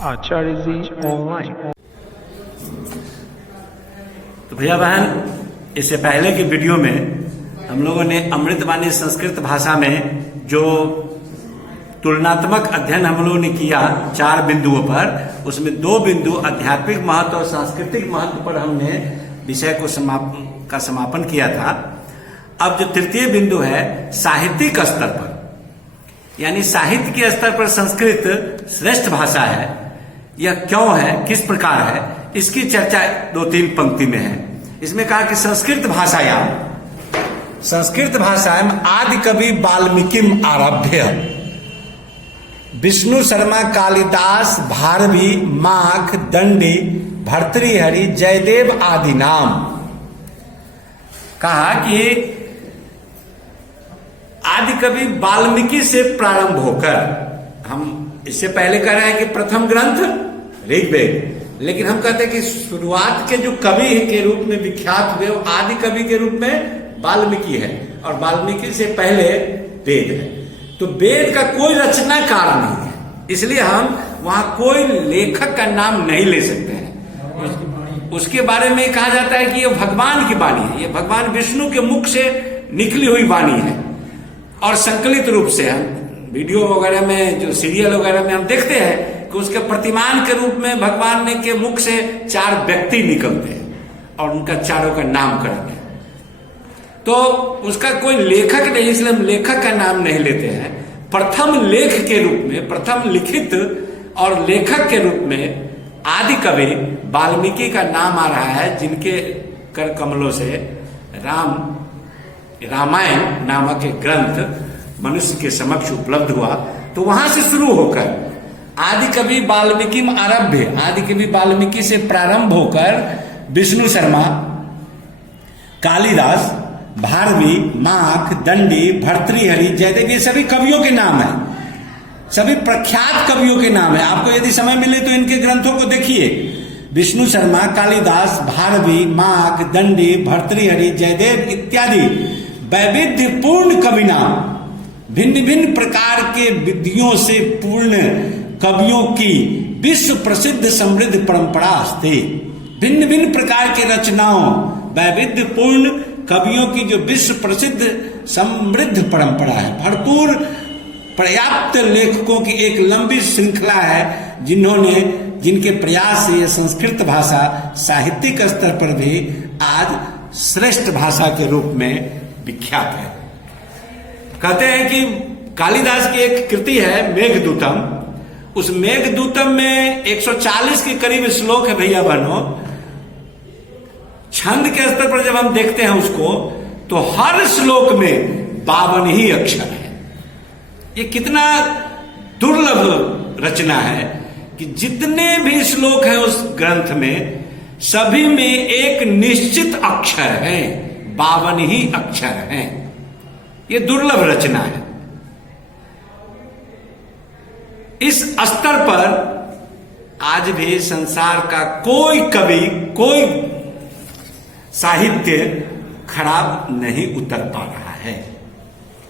आचार्य जी online. तो भैया बहन, इससे पहले की वीडियो में हम लोगों ने अमृतवाणी संस्कृत भाषा में जो तुलनात्मक अध्ययन हम लोगों ने किया 4 बिंदुओं पर, उसमें 2 बिंदु आध्यात्मिक महत्व और सांस्कृतिक महत्व पर हमने विषय को समापन किया था। अब जो तृतीय बिंदु है साहित्यिक स्तर पर, यानी साहित्य के स्तर पर संस्कृत श्रेष्ठ भाषा है, यह क्यों है, किस प्रकार है, इसकी चर्चा 2-3 पंक्ति में है। इसमें कहा कि संस्कृत भाषायाम आदि कवि वाल्मीकिम आरभ्य विष्णु शर्मा कालिदास भारवी माख दंडी भर्तृहरि जयदेव आदि नाम। कहा कि आदि कवि वाल्मीकि से प्रारंभ होकर, हम इससे पहले कह रहे हैं कि प्रथम ग्रंथ ऋग्वेद, लेकिन हम कहते हैं कि शुरुआत के जो कवि के रूप में विख्यात हुए वो आदि कवि के रूप में वाल्मीकि है, और वाल्मीकि से पहले वेद है। तो वेद का कोई रचनाकार नहीं है, इसलिए हम वहां कोई लेखक का नाम नहीं ले सकते हैं। उसके बारे में कहा जाता है कि ये भगवान की वाणी है, ये भगवान विष्णु के मुख से निकली हुई वाणी है, और संकलित रूप से हम वीडियो वगैरह में, जो सीरियल वगैरह में हम देखते हैं कि उसके प्रतिमान के रूप में भगवान ने के मुख से 4 व्यक्ति निकलते हैं और उनका चारों का नामकरण है। तो उसका कोई लेखक नहीं, इसलिए हम लेखक का नाम नहीं लेते हैं। प्रथम लेख के रूप में, प्रथम लिखित और लेखक के रूप में आदि कवि वाल्मीकि का नाम आ रहा है, जिनके कर कमलों से रामायण नामक एक ग्रंथ मनुष्य के समक्ष उपलब्ध हुआ। तो वहां से शुरू होकर आदि कवि वाल्मीकि आरभ्य, आदि कवि वाल्मीकि से प्रारंभ होकर विष्णु शर्मा, कालिदास, भारवी, माख, दंडी, भर्तृहरि, जयदेव, ये सभी कवियों के नाम है, सभी प्रख्यात कवियों के नाम है। आपको यदि समय मिले तो इनके ग्रंथों को देखिए। विष्णु शर्मा, कालिदास, भारवी, माख, दंडी, भर्तृहरि, जयदेव इत्यादि वैविध्यपूर्ण कवि नाम, भिन्न भिन्न प्रकार के विधियों से पूर्ण कवियों की विश्व प्रसिद्ध समृद्ध परंपरा अस्ति। भिन्न भिन्न प्रकार के रचनाओं, वैविध्यपूर्ण कवियों की जो विश्व प्रसिद्ध समृद्ध परंपरा है, भरपूर पर्याप्त लेखकों की एक लंबी श्रृंखला है, जिनके प्रयास से यह संस्कृत भाषा साहित्यिक स्तर पर भी आज श्रेष्ठ भाषा के रूप में विख्यात है। कहते हैं कि कालिदास की एक कृति है मेघदूतम, उस मेघदूतम में 140 के करीब श्लोक है भैया बहनों। छंद के स्तर पर जब हम देखते हैं उसको, तो हर श्लोक में 52 ही अक्षर है। ये कितना दुर्लभ रचना है कि जितने भी श्लोक हैं उस ग्रंथ में, सभी में एक निश्चित अक्षर है, 52 ही अक्षर हैं। ये दुर्लभ रचना है। इस स्तर पर आज भी संसार का कोई कवि, कोई साहित्य खराब नहीं उतर पा रहा है।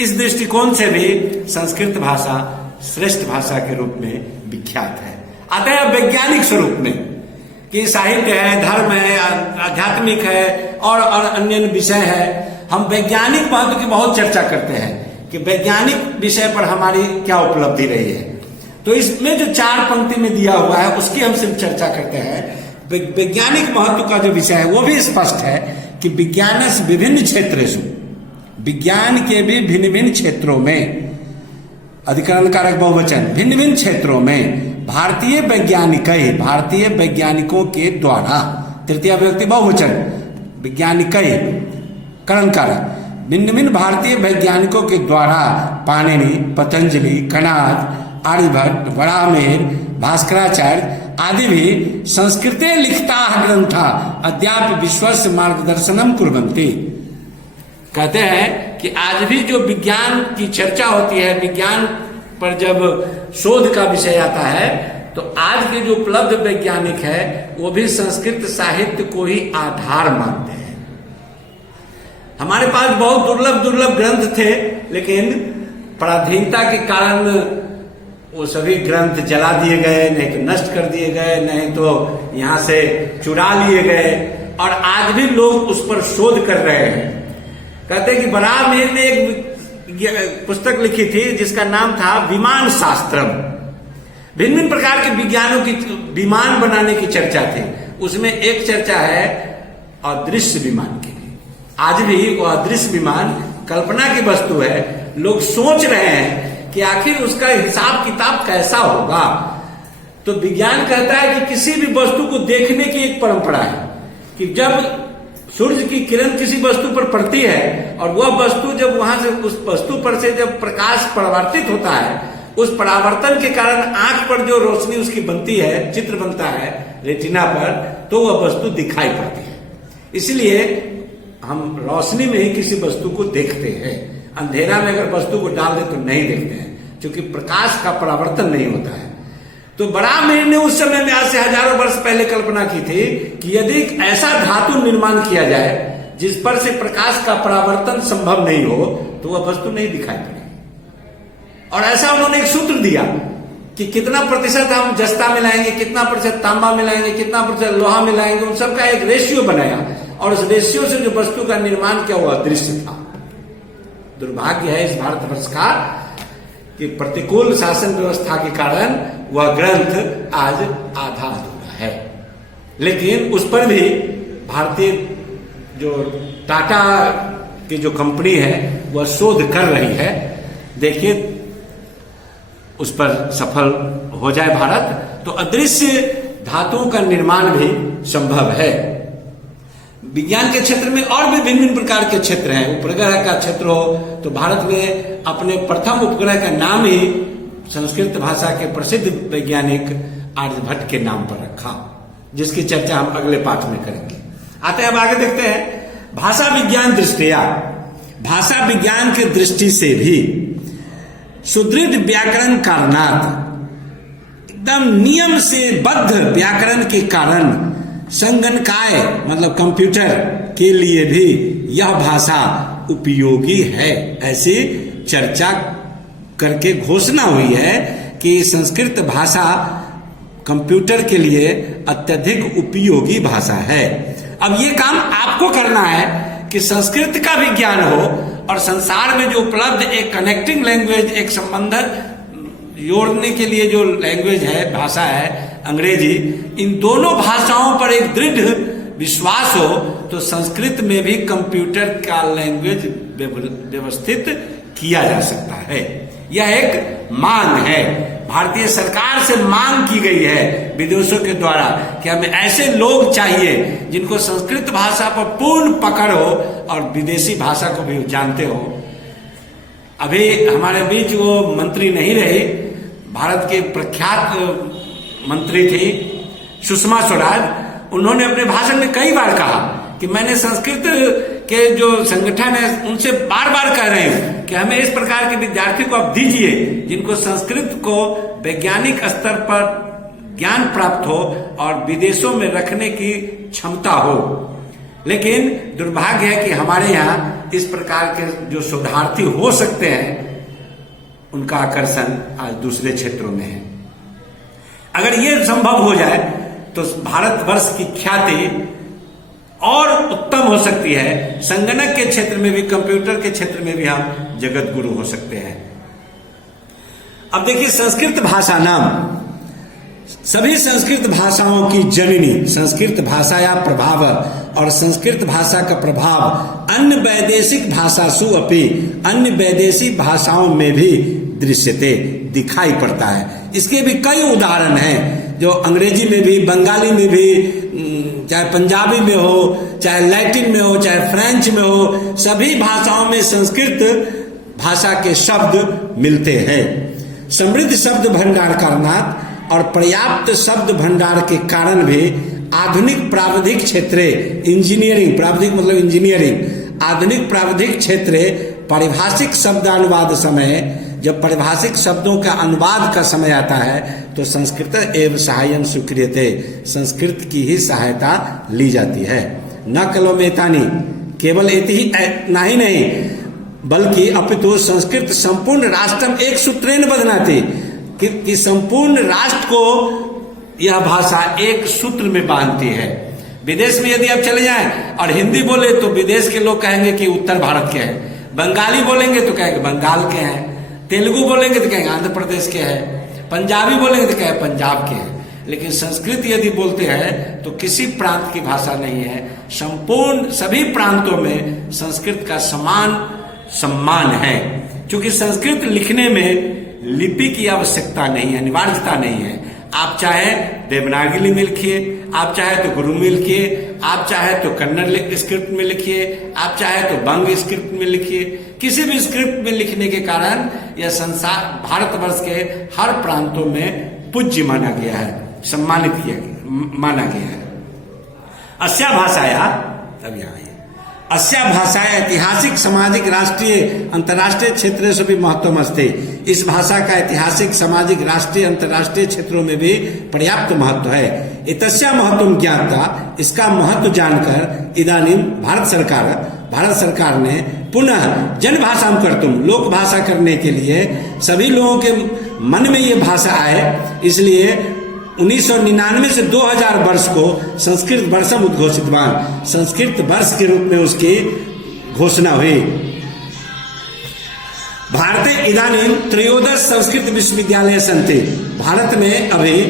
इस दृष्टिकोण से भी संस्कृत भाषा श्रेष्ठ भाषा के रूप में विख्यात है। आता है वैज्ञानिक स्वरूप में कि साहित्य है, धर्म है, आध्यात्मिक है और अन्य विषय है। हम वैज्ञानिक महत्व की बहुत चर्चा करते हैं कि वैज्ञानिक विषय पर हमारी क्या उपलब्धि रही है। तो इसमें जो 4 पंक्ति में दिया हुआ है उसकी हम सिर्फ चर्चा करते हैं। वैज्ञानिक महत्व का जो विषय है वो भी स्पष्ट है कि विज्ञान विभिन्न क्षेत्रेषु, विज्ञान के भी भिन्न भिन्न क्षेत्रों में, अधिकरण कारक बहुवचन, भिन्न भिन्न क्षेत्रों में भारतीय वैज्ञानिकों के द्वारा, तृतीय व्यक्ति बहुवचन, वैज्ञानिक करण कारक, भिन्न भिन्न भारतीय वैज्ञानिकों के द्वारा पाणिनि, पतंजलि, कणाद, आर्यभट्ट, वराहमिहिर, भास्कराचार्य आदि भी संस्कृते लिखता ग्रंथा अद्याप विश्वस्य मार्गदर्शनम कुर्वन्ति। कहते हैं कि आज भी जो विज्ञान की चर्चा होती है, विज्ञान पर जब शोध का विषय आता है, तो आज के जो उपलब्ध वैज्ञानिक है वो भी संस्कृत साहित्य को ही आधार मानते हैं। हमारे पास बहुत दुर्लभ ग्रंथ थे, लेकिन पराधीनता के कारण वो सभी ग्रंथ जला दिए गए, नहीं तो नष्ट कर दिए गए, नहीं तो यहां से चुरा लिए गए, और आज भी लोग उस पर शोध कर रहे हैं। कहते हैं कि बराहमीर ने एक पुस्तक लिखी थी जिसका नाम था विमान शास्त्रम। भिन्न भिन्न प्रकार के विज्ञानों की विमान बनाने की चर्चा थी। उसमें एक चर्चा है अदृश्य विमान की। आज भी वो अदृश्य विमान कल्पना की वस्तु है। लोग सोच रहे हैं कि आखिर उसका हिसाब किताब कैसा होगा। तो विज्ञान कहता है कि किसी भी वस्तु को देखने की एक परंपरा है कि जब सूर्य की किरण किसी वस्तु पर पड़ती है और वह वस्तु जब वहां से उस वस्तु पर से जब प्रकाश परावर्तित होता है, उस परावर्तन के कारण आंख पर जो रोशनी उसकी बनती है, चित्र बनता है रेटिना पर, तो वह वस्तु दिखाई पड़ती है। इसलिए हम रोशनी में ही किसी वस्तु को देखते हैं। अंधेरा में अगर वस्तु को डाल दे तो नहीं देखते हैं, क्योंकि प्रकाश का परावर्तन नहीं होता है। तो बराहमीर ने उस समय में, आज से हजारों वर्ष पहले कल्पना की थी कि यदि ऐसा धातु निर्माण किया जाए जिस पर से प्रकाश का परावर्तन संभव नहीं हो, तो वह वस्तु नहीं दिखाई पड़ेगी। और ऐसा उन्होंने एक सूत्र दिया कि कितना प्रतिशत हम जस्ता मिलाएंगे, कितना प्रतिशत तांबा मिलाएंगे, कितना प्रतिशत लोहा मिलाएंगे, उन सबका एक रेशियो बनाया, और उस रेशियो से जो वस्तु का निर्माण किया हुआ दृश्य था। दुर्भाग्य है इस भारतवर्ष का कि प्रतिकूल शासन व्यवस्था के कारण वह ग्रंथ आज आधा अधूरा है। लेकिन उस पर भी भारतीय जो टाटा की जो कंपनी है वह शोध कर रही है। देखिए उस पर सफल हो जाए भारत, तो अदृश्य धातुओं का निर्माण भी संभव है। विज्ञान के क्षेत्र में और भी भिन्न भिन्न प्रकार के क्षेत्र हैं। उपग्रह का क्षेत्र हो तो भारत में अपने प्रथम उपग्रह का नाम ही संस्कृत भाषा के प्रसिद्ध वैज्ञानिक आर्यभट्ट के नाम पर रखा, जिसकी चर्चा हम अगले पाठ में करेंगे। आते हैं अब आगे देखते हैं। भाषा विज्ञान दृष्टिया, भाषा विज्ञान की दृष्टि से भी सुदृढ़ व्याकरण कारणात, एकदम नियम से बद्ध व्याकरण के कारण संगणकाय मतलब कंप्यूटर के लिए भी यह भाषा उपयोगी है। ऐसी चर्चा करके घोषणा हुई है कि संस्कृत भाषा कंप्यूटर के लिए अत्यधिक उपयोगी भाषा है। अब ये काम आपको करना है कि संस्कृत का भी ज्ञान हो और संसार में जो उपलब्ध एक कनेक्टिंग लैंग्वेज, एक संबंध जोड़ने के लिए जो लैंग्वेज है, भाषा है अंग्रेजी, इन दोनों भाषाओं पर एक दृढ़ विश्वास हो तो संस्कृत में भी कंप्यूटर का लैंग्वेज व्यवस्थित किया जा सकता है। यह एक मांग है, भारतीय सरकार से मांग की गई है विदेशों के द्वारा कि हमें ऐसे लोग चाहिए जिनको संस्कृत भाषा पर पूर्ण पकड़ हो और विदेशी भाषा को भी जानते हो। अभी हमारे बीच वो मंत्री नहीं रही, भारत के प्रख्यात मंत्री थी सुषमा स्वराज। उन्होंने अपने भाषण में कई बार कहा कि मैंने संस्कृत के जो संगठन है उनसे बार बार कह रहे हैं कि हमें इस प्रकार के विद्यार्थी को आप दीजिए जिनको संस्कृत को वैज्ञानिक स्तर पर ज्ञान प्राप्त हो और विदेशों में रखने की क्षमता हो। लेकिन दुर्भाग्य है कि हमारे यहाँ इस प्रकार के जो शोधार्थी हो सकते हैं उनका आकर्षण आज दूसरे क्षेत्रों में है। अगर ये संभव हो जाए तो भारतवर्ष की ख्याति और उत्तम हो सकती है। संगणक के क्षेत्र में भी, कंप्यूटर के क्षेत्र में भी हम जगत गुरु हो सकते हैं। अब देखिए संस्कृत भाषा नाम, सभी संस्कृत भाषाओं की जननी संस्कृत भाषा या प्रभाव, और संस्कृत भाषा का प्रभाव अन्य वैदेशिक भाषासु अपि, अन्य वैदेशिक भाषाओं में भी दृश्यते दिखाई पड़ता है। इसके भी कई उदाहरण हैं जो अंग्रेजी में भी, बंगाली में भी, चाहे पंजाबी में हो, चाहे लैटिन में हो, चाहे फ्रेंच में हो, सभी भाषाओं में संस्कृत भाषा के शब्द मिलते हैं। समृद्ध शब्द भंडार कारणात और पर्याप्त शब्द भंडार के कारण भी आधुनिक प्राविधिक क्षेत्र, इंजीनियरिंग, प्राविधिक मतलब इंजीनियरिंग, आधुनिक प्राविधिक क्षेत्र पारिभाषिक शब्दानुवाद समय, जब पारिभाषिक शब्दों का अनुवाद का समय आता है तो संस्कृत एवं सहायम स्वीक्रियते, संस्कृत की ही सहायता ली जाती है। न कलोमेतानी, केवल इति ही नहीं बल्कि अपितु संस्कृत संपूर्ण राष्ट्रम एक सूत्रेण बदनाति, कि संपूर्ण राष्ट्र को यह भाषा एक सूत्र में बांधती है। विदेश में यदि आप चले जाएं और हिंदी बोले तो विदेश के लोग कहेंगे कि उत्तर भारत के हैं, बंगाली बोलेंगे तो कहेंगे बंगाल के हैं, तेलुगु बोलेंगे तो कहेंगे आंध्र प्रदेश के हैं, पंजाबी बोलेंगे तो कहेंगे पंजाब के हैं। लेकिन संस्कृत यदि बोलते हैं तो किसी प्रांत की भाषा नहीं है, संपूर्ण सभी प्रांतों में संस्कृत का समान सम्मान है। क्योंकि संस्कृत लिखने में लिपि की आवश्यकता नहीं है, अनिवार्यता नहीं है। आप चाहे देवनागरी में लिखिए, आप चाहे तो गुरु में लिखिए, आप चाहे तो कन्नड़ स्क्रिप्ट में लिखिए, आप चाहे तो बंग स्क्रिप्ट में लिखिए, किसी भी स्क्रिप्ट में लिखने के कारण यह संसार भारतवर्ष के हर प्रांतों में पूज्य माना गया है, सम्मानित माना गया है। अस्या भाषाया, तब यहाँ अस्या भाषाया ऐतिहासिक सामाजिक राष्ट्रीय अंतर्राष्ट्रीय क्षेत्रों से भी महत्व अस्ति। इस भाषा का ऐतिहासिक सामाजिक राष्ट्रीय अंतर्राष्ट्रीय क्षेत्रों में भी पर्याप्त महत्व है। इतस्या महत्व ज्ञाता, इसका महत्व जानकर इदानीम भारत सरकार ने पुनः जन भाषा कर्तुम, लोक भाषा करने के लिए सभी लोगों के मन में ये भाषा आए, इसलिए 1999 से 2000 वर्ष को संस्कृत वर्षम उद्घोषितवान, संस्कृत वर्ष के रूप में उसकी घोषणा हुई। भारते इदानीं 13 संस्कृत विश्वविद्यालय सन्ति। भारत में अभी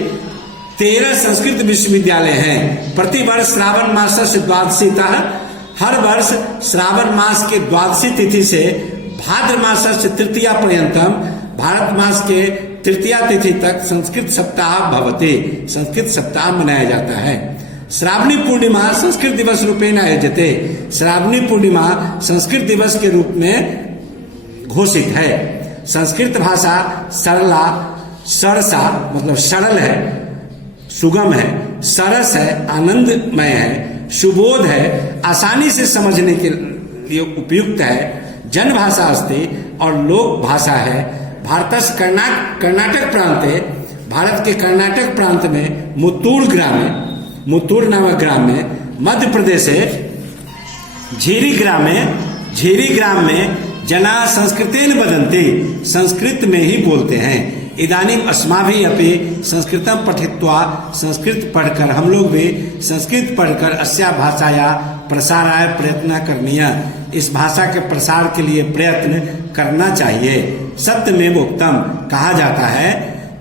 13 संस्कृत विश्वविद्यालय हैं। प्रतिवर्ष श्रावण मास से द्वादशीतः, हर वर्ष श्रावण मास के द्वादशी तिथि से भाद्र मास से तृतीया पर्यंतम, भारत मास के तृतीया तिथि तक संस्कृत सप्ताह भवति, संस्कृत सप्ताह मनाया जाता है। श्रावणी पूर्णिमा संस्कृत दिवस रूपेण आयोजिते, श्रावणी पूर्णिमा संस्कृत दिवस के रूप में घोषित है। संस्कृत भाषा सरला, सरसा मतलब सरल है, सुगम है, सरस है, आनंदमय है, सुबोध है, आसानी से समझने के लिए उपयुक्त है, जन भाषा अस्ति और लोक भाषा है। भारत कर्नाटक प्रांत है, भारत के कर्नाटक प्रांत में मुत्तूर नामक ग्राम में, मध्य प्रदेश है झीरी ग्राम में जना संस्कृतेन वदन्ति, संस्कृत में ही बोलते हैं। इदानीम अस्माभिः अपि संस्कृतं पठित्वा, संस्कृत पढ़कर हम लोग भी संस्कृत पढ़कर अस्या भाषाया प्रसाराय प्रयत्न करणीय, इस भाषा के प्रसार के लिए प्रयत्न करना चाहिए। सत्यमेव उक्तम, कहा जाता है,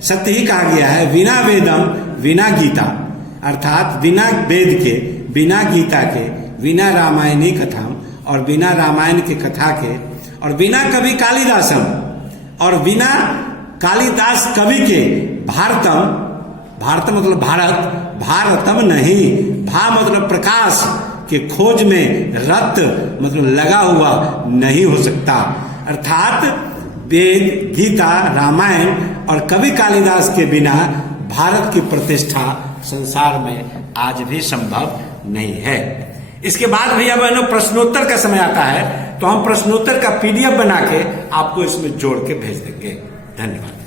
सत्य ही कहा गया है, बिना वेदम बिना गीता, अर्थात बिना वेद के, बिना गीता के, बिना रामायणी कथा और बिना रामायण के कथा के, और बिना कवि कालिदासम और बिना कालिदास कवि के भारतम मतलब भारतम नहीं, भा मतलब प्रकाश के खोज में रत मतलब लगा हुआ नहीं हो सकता। अर्थात वेद, गीता, रामायण और कवि कालिदास के बिना भारत की प्रतिष्ठा संसार में आज भी संभव नहीं है। इसके बाद भैया बहनों प्रश्नोत्तर का समय आता है, तो हम प्रश्नोत्तर का PDF बना के आपको इसमें जोड़ के भेज देंगे। धन्यवाद।